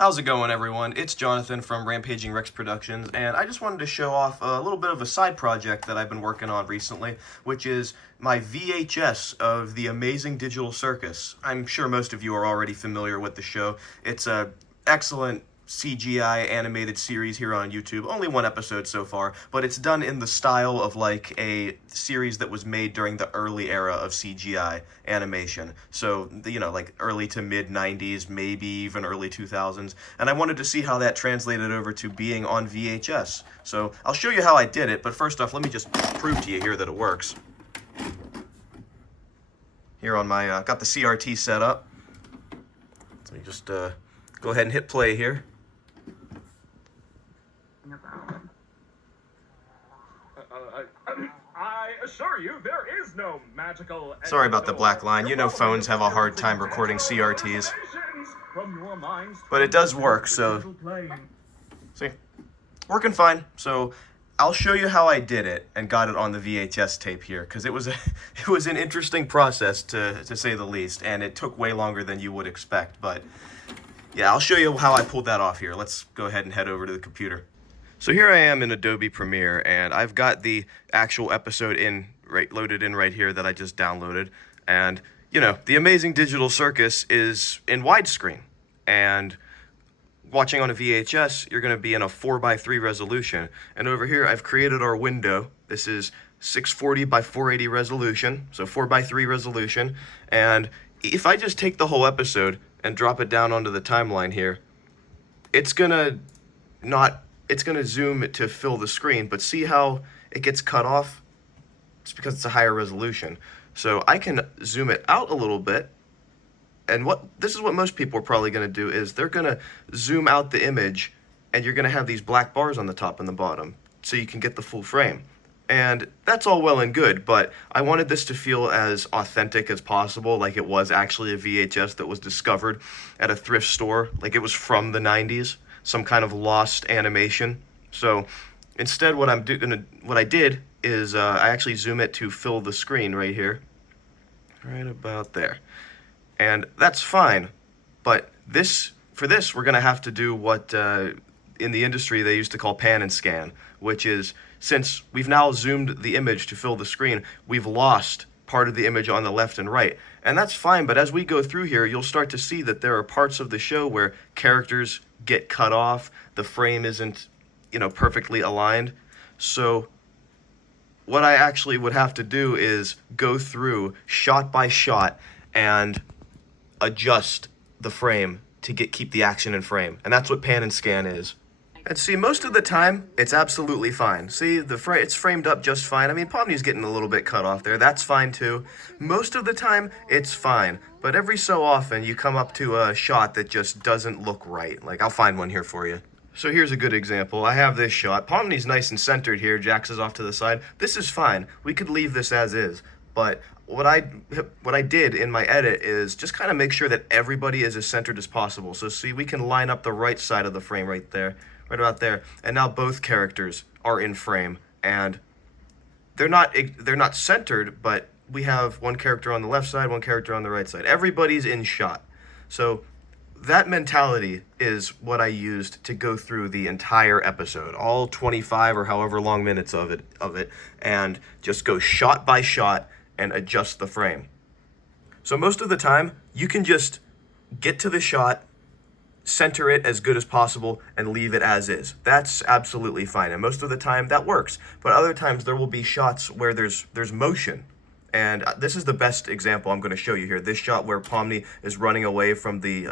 How's it going, everyone? It's Jonathan from Rampaging Rex Productions, and I just wanted to show off a little bit of a side project that I've been working on recently, which is my VHS of the Amazing Digital Circus. I'm sure most of you are already familiar with the show. It's an excellent CGI animated series here on YouTube. Only one episode so far, but it's done in the style of like a series that was made during the early era of CGI animation. So, you know, like early to mid 90s, maybe even early 2000s. And I wanted to see how that translated over to being on VHS. So I'll show you how I did it, but first off, let me just prove to you here that it works. Here on my, got the CRT set up. Let me just go ahead and hit play here. I assure you, there is no magical... Sorry about the black line. You know phones have a hard time recording CRTs. But it does work, so... See? Working fine. So I'll show you how I did it and got it on the VHS tape here, because it was an interesting process, to say the least, and it took way longer than you would expect. But yeah, I'll show you how I pulled that off here. Let's go ahead and head over to the computer. So here I am in Adobe Premiere, and I've got the actual episode loaded in right here that I just downloaded. And, you know, the Amazing Digital Circus is in widescreen. And watching on a VHS, you're going to be in a 4:3 resolution. And over here, I've created our window. This is 640 by 480 resolution, so 4:3 resolution. And if I just take the whole episode and drop it down onto the timeline here, it's going to zoom it to fill the screen, but see how it gets cut off? It's because it's a higher resolution. So I can zoom it out a little bit, and this is what most people are probably going to do, is they're going to zoom out the image, and you're going to have these black bars on the top and the bottom, so you can get the full frame. And that's all well and good, but I wanted this to feel as authentic as possible, like it was actually a VHS that was discovered at a thrift store, like it was from the 90s. Some kind of lost animation. So instead what I did is I actually zoom it to fill the screen right here. Right about there. And that's fine. But for this we're gonna have to do what in the industry they used to call pan and scan, which is, since we've now zoomed the image to fill the screen, we've lost part of the image on the left and right. And that's fine, but as we go through here, you'll start to see that there are parts of the show where characters get cut off, the frame isn't, perfectly aligned. So what I actually would have to do is go through shot by shot and adjust the frame to keep the action in frame. And that's what pan and scan is. And see, most of the time, it's absolutely fine. See, it's framed up just fine. I mean, Pomni's getting a little bit cut off there. That's fine, too. Most of the time, it's fine. But every so often, you come up to a shot that just doesn't look right. Like, I'll find one here for you. So here's a good example. I have this shot. Pomni's nice and centered here. Jax is off to the side. This is fine. We could leave this as is. But what I did in my edit is just kind of make sure that everybody is as centered as possible. So see, we can line up the right side of the frame right there. Right about there, and now both characters are in frame, and they're not centered, but we have one character on the left side, one character on the right side. Everybody's in shot. So that mentality is what I used to go through the entire episode, all 25 or however long minutes of it, and just go shot by shot and adjust the frame. So most of the time, you can just get to the shot, center it as good as possible, and leave it as is. That's absolutely fine, and most of the time that works. But other times there will be shots where there's motion, and this is the best example I'm going to show you here. This shot where Pomni is running away from the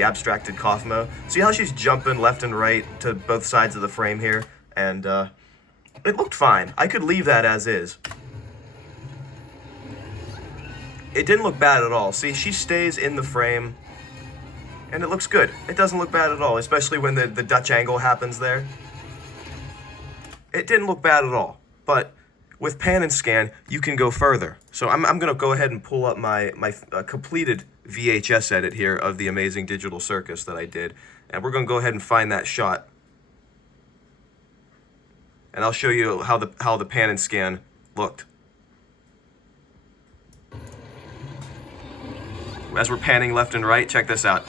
abstracted Kaufmo. See how she's jumping left and right to both sides of the frame here, and it looked fine. I could leave that as is. It didn't look bad at all. See, she stays in the frame, and it looks good. It doesn't look bad at all, especially when the Dutch angle happens there. It didn't look bad at all. But with pan and scan, you can go further. So I'm going to go ahead and pull up my completed VHS edit here of the Amazing Digital Circus that I did. And we're going to go ahead and find that shot. And I'll show you how the pan and scan looked. As we're panning left and right, check this out.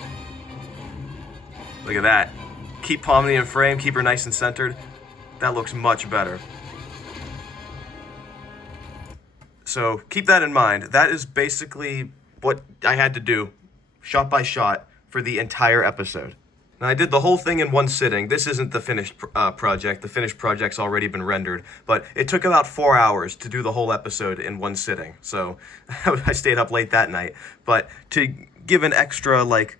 Look at that. Keep Pomni in frame, keep her nice and centered. That looks much better. So keep that in mind. That is basically what I had to do, shot by shot, for the entire episode. Now, I did the whole thing in one sitting. This isn't the finished project. The finished project's already been rendered. But it took about 4 hours to do the whole episode in one sitting. So I stayed up late that night. But to give an extra, like,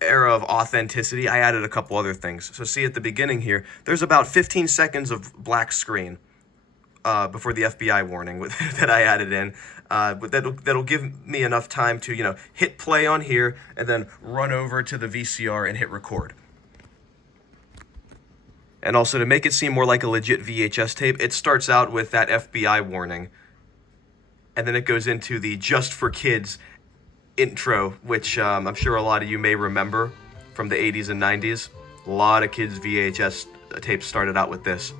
air of authenticity, I added a couple other things. So see at the beginning here, there's about 15 seconds of black screen before the FBI warning that I added in. But that'll give me enough time to, you know, hit play on here and then run over to the VCR and hit record. And also to make it seem more like a legit VHS tape, it starts out with that FBI warning. And then it goes into the Just for Kids intro, which I'm sure a lot of you may remember from the 80s and 90s. A lot of kids' VHS tapes started out with this.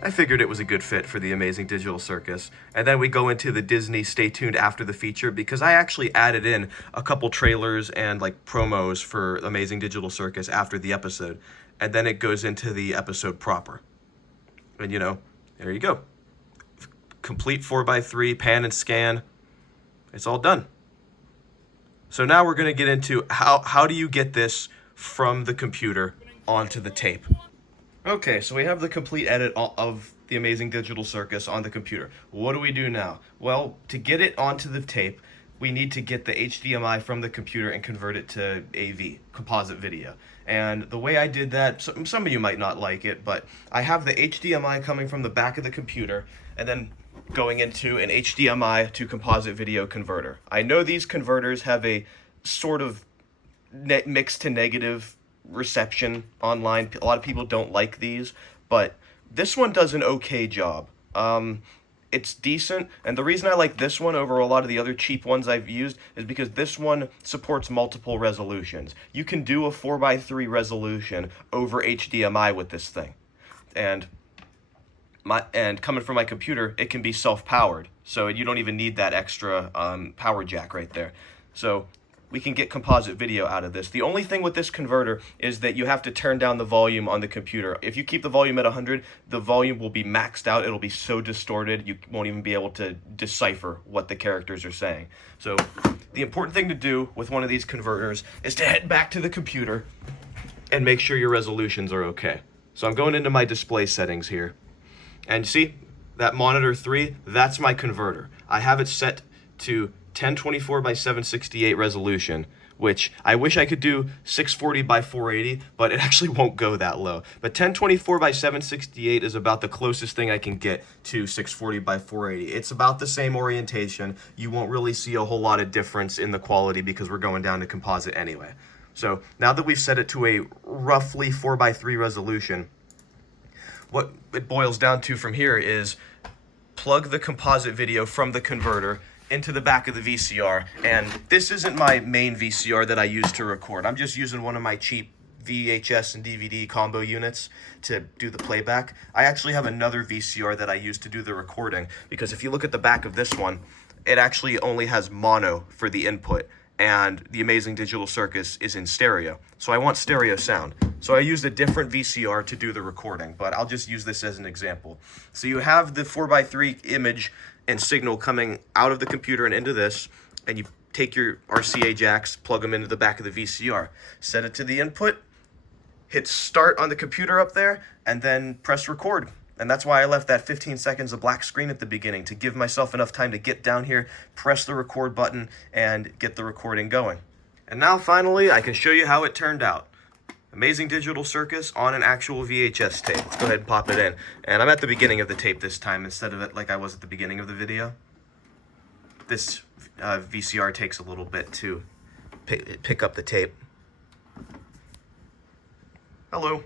I figured it was a good fit for the Amazing Digital Circus. And then we go into the Disney Stay Tuned after the feature, because I actually added in a couple trailers and like promos for Amazing Digital Circus after the episode. And then it goes into the episode proper. And you know, there you go. Complete 4x3, pan and scan. It's all done. So now we're gonna get into how do you get this from the computer onto the tape. Okay, so we have the complete edit of the Amazing Digital Circus on the computer. What do we do now? Well, to get it onto the tape, we need to get the HDMI from the computer and convert it to AV, composite video. And the way I did that, some of you might not like it, but I have the HDMI coming from the back of the computer and then going into an HDMI to composite video converter. I know these converters have a sort of mixed to negative reception online. A lot of people don't like these, but this one does an okay job. It's decent, and the reason I like this one over a lot of the other cheap ones I've used is because this one supports multiple resolutions. You can do a 4x3 resolution over HDMI with this thing, and coming from my computer, it can be self-powered, so you don't even need that extra power jack right there. So we can get composite video out of this. The only thing with this converter is that you have to turn down the volume on the computer. If you keep the volume at 100, the volume will be maxed out. It'll be so distorted, you won't even be able to decipher what the characters are saying. So the important thing to do with one of these converters is to head back to the computer and make sure your resolutions are okay. So I'm going into my display settings here. And see, that monitor 3, that's my converter. I have it set to 1024 by 768 resolution, which I wish I could do 640 by 480, but it actually won't go that low. But 1024 by 768 is about the closest thing I can get to 640 by 480. It's about the same orientation. You won't really see a whole lot of difference in the quality because we're going down to composite anyway. So now that we've set it to a roughly 4x3 resolution, what it boils down to from here is plug the composite video from the converter into the back of the VCR. And this isn't my main VCR that I use to record. I'm just using one of my cheap VHS and DVD combo units to do the playback. I actually have another VCR that I use to do the recording, because if you look at the back of this one, it actually only has mono for the input, and the Amazing Digital Circus is in stereo. So I want stereo sound. So I used a different VCR to do the recording, but I'll just use this as an example. So you have the 4x3 image and signal coming out of the computer and into this, and you take your RCA jacks, plug them into the back of the VCR, set it to the input, hit start on the computer up there, and then press record. And that's why I left that 15 seconds of black screen at the beginning, to give myself enough time to get down here, press the record button, and get the recording going. And now finally, I can show you how it turned out. Amazing Digital Circus on an actual VHS tape. Let's go ahead and pop it in. And I'm at the beginning of the tape this time instead of it like I was at the beginning of the video. This VCR takes a little bit to pick up the tape. Hello.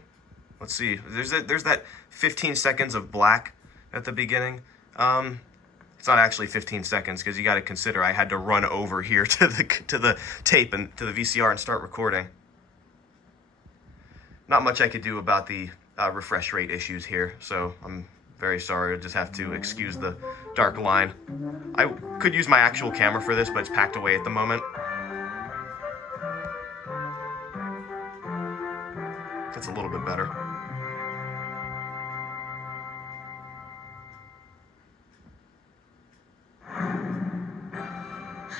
Let's see. There's that 15 seconds of black at the beginning. It's not actually 15 seconds because you got to consider I had to run over here to the tape and to the VCR and start recording. Not much I could do about the refresh rate issues here, so I'm very sorry. I just have to excuse the dark line. I could use my actual camera for this, but it's packed away at the moment. That's a little bit better.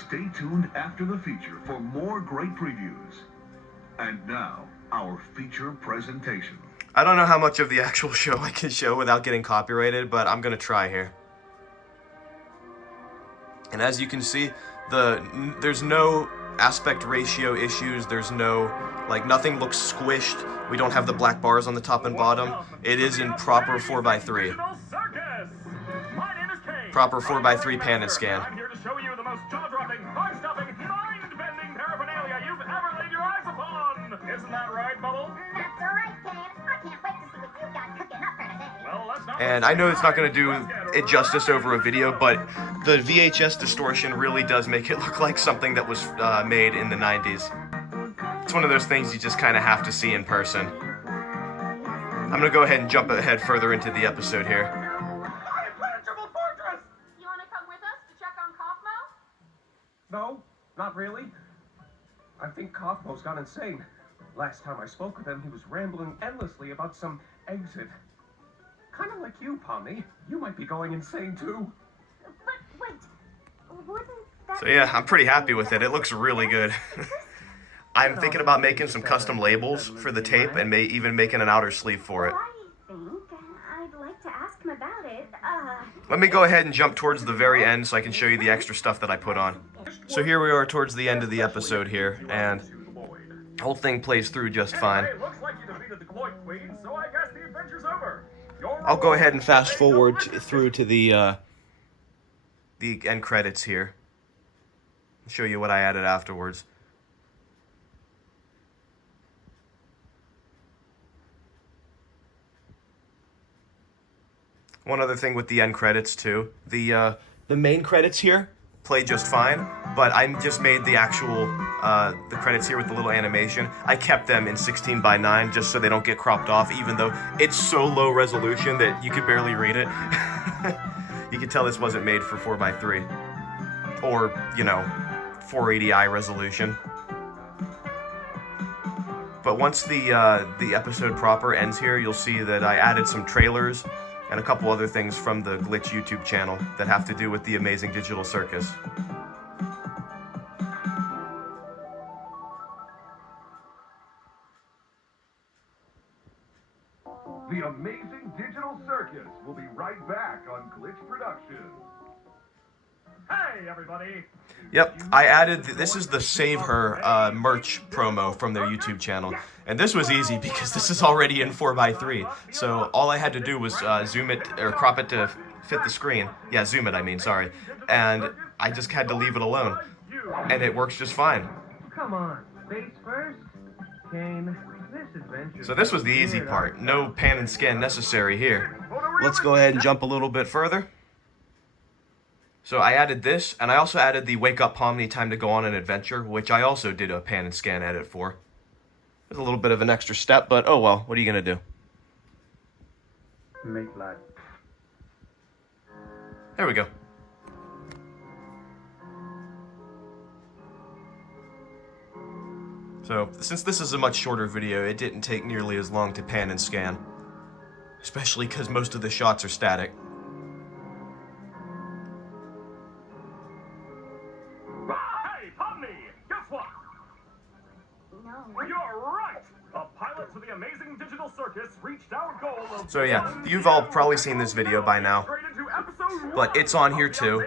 Stay tuned after the feature for more great previews. And now, our feature presentation. I don't know how much of the actual show I can show without getting copyrighted, but I'm gonna try here. And as you can see, there's no aspect ratio issues. There's no, like, nothing looks squished. We don't have the black bars on the top and bottom. It is in proper 4x3. Proper 4x3 pan and scan. I'm here to show you the most jaw-dropping, heart-stopping, mind-bending paraphernalia you've ever laid your eyes upon. Isn't that right, Bubble? That's all right, Ken. I can't wait to see what you've got cooking up for today. Well, let's not. And I know it's not going to do it justice over a video, but the VHS distortion really does make it look like something that was made in the 90s. It's one of those things you just kind of have to see in person. I'm going to go ahead and jump ahead further into the episode here. Impenetrable fortress! You want to come with us to check on Kaufmo? No, not really. I think Kaufmo's gone insane. Last time I spoke with him, he was rambling endlessly about some exit. Kind of like you, Pomni. You might be going insane too. But wait, wouldn't that... So yeah, I'm pretty happy with it. It looks really good. I'm thinking about making some custom labels for the tape and even making an outer sleeve for it. I think I'd like to ask him about it. Let me go ahead and jump towards the very end so I can show you the extra stuff that I put on. So here we are towards the end of the episode here, and the whole thing plays through just fine. Anyway, looks like you defeated the Gloit Queen, so I guess the adventure's over. I'll go ahead and fast forward through to the end credits here. Show you what I added afterwards. One other thing with the end credits too, the main credits here play just fine, but I just made the actual the credits here with the little animation. I kept them in 16:9 just so they don't get cropped off, even though it's so low resolution that you could barely read it. You can tell this wasn't made for 4x3 or, you know, 480i resolution. But once the episode proper ends here, you'll see that I added some trailers and a couple other things from the Glitch YouTube channel that have to do with the Amazing Digital Circus. The Amazing Digital Circus will be right back on Glitch Productions. Hey, everybody! Yep, I added, this is the Save Her merch promo from their YouTube channel. And this was easy because this is already in 4x3. So all I had to do was zoom it, or crop it to fit the screen. Yeah, zoom it, I mean, sorry. And I just had to leave it alone. And it works just fine. Come on, face first. Kane, this adventure... So this was the easy part. No pan and scan necessary here. Let's go ahead and jump a little bit further. So I added this, and I also added the Wake Up Pomni Time to Go on an Adventure, which I also did a pan and scan edit for. There's a little bit of an extra step, but oh well, what are you gonna do? Make life. There we go. So, since this is a much shorter video, it didn't take nearly as long to pan and scan. Especially because most of the shots are static. Hey, Pomni! Guess what? No. You're right! The pilots of the Amazing Digital Circus reached our goal of... So yeah, you've all probably seen this video by now. Straight into episode But it's on here too.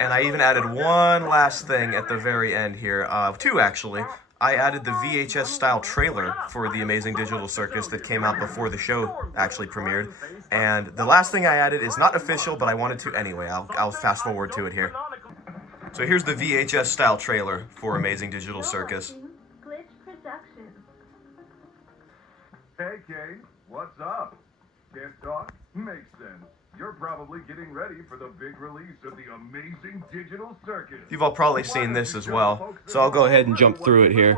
And I even added one last thing at the very end here. Two actually. I added the VHS style trailer for the Amazing Digital Circus that came out before the show actually premiered. And the last thing I added is not official, but I wanted to anyway. I'll fast forward to it here. So here's the VHS style trailer for Amazing Digital Circus. Glitch Productions. Hey, Kane, what's up? Can't talk? Makes sense. You're probably getting ready for the big release of the Amazing Digital Circus. You've all probably seen this as well, so I'll go ahead and jump through it here.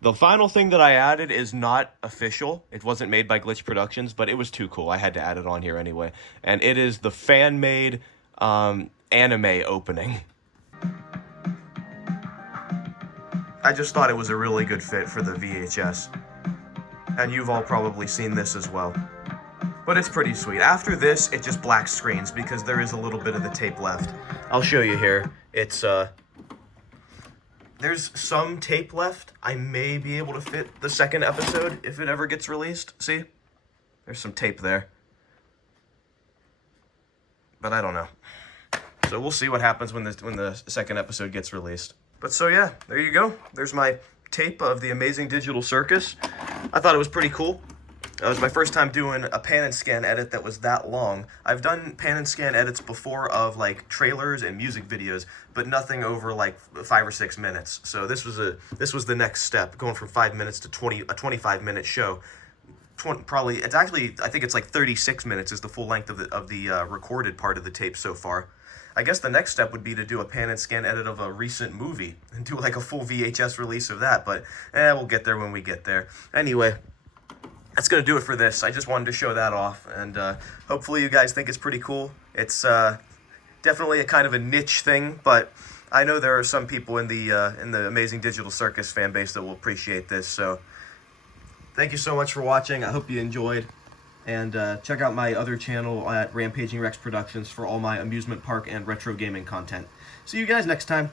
The final thing that I added is not official. It wasn't made by Glitch Productions, but it was too cool. I had to add it on here anyway. And it is the fan-made anime opening. I just thought it was a really good fit for the VHS. and you've all probably seen this as well. But it's pretty sweet. After this, it just black screens because there is a little bit of the tape left. I'll show you here. It's, there's some tape left. I may be able to fit the second episode if it ever gets released. See? There's some tape there. But I don't know. So we'll see what happens when the second episode gets released. But so yeah, there you go. There's my tape of the Amazing Digital Circus. I thought it was pretty cool. It was my first time doing a pan and scan edit that was that long. I've done pan and scan edits before of like trailers and music videos, but nothing over like 5 or 6 minutes. So this was the next step, going from 5 minutes to a 25-minute show. Probably it's actually, I think it's like 36 minutes is the full length of the recorded part of the tape so far. I guess the next step would be to do a pan and scan edit of a recent movie and do like a full VHS release of that, but we'll get there when we get there. Anyway, that's going to do it for this. I just wanted to show that off, and hopefully you guys think it's pretty cool. It's definitely a kind of a niche thing, but I know there are some people in the Amazing Digital Circus fan base that will appreciate this, so thank you so much for watching. I hope you enjoyed. And check out my other channel at Rampaging Rex Productions for all my amusement park and retro gaming content. See you guys next time.